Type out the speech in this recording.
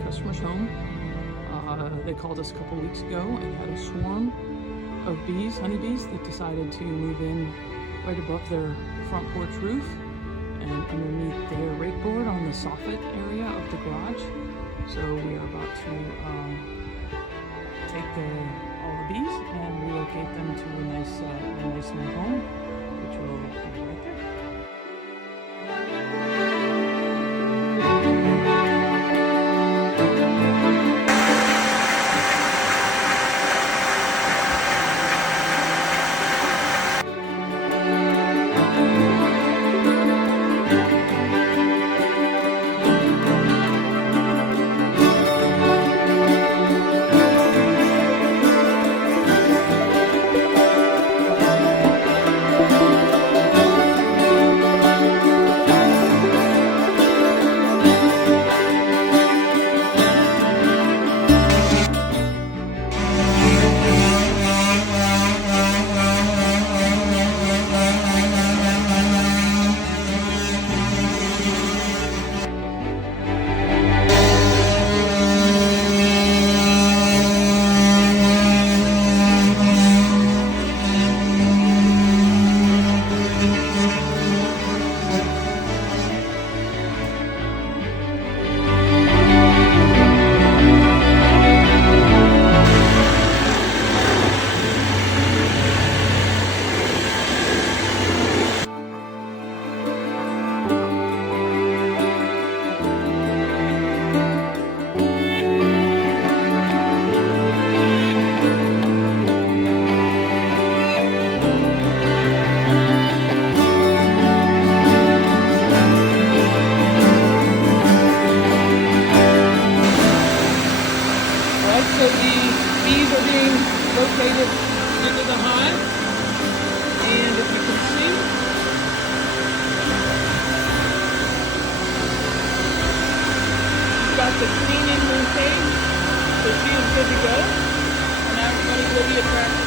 a customer's home. They called us a couple weeks ago and had a swarm of bees, honeybees, that decided to move in right above their front porch roof and underneath their rake board on the soffit area of the garage. So we are about to take all the bees and relocate them to a nice new home, which will be right there. So the bees are being located into the hive, and if you can see, we've got the cleaning room cage, so she is good to go. Now everybody will be attracted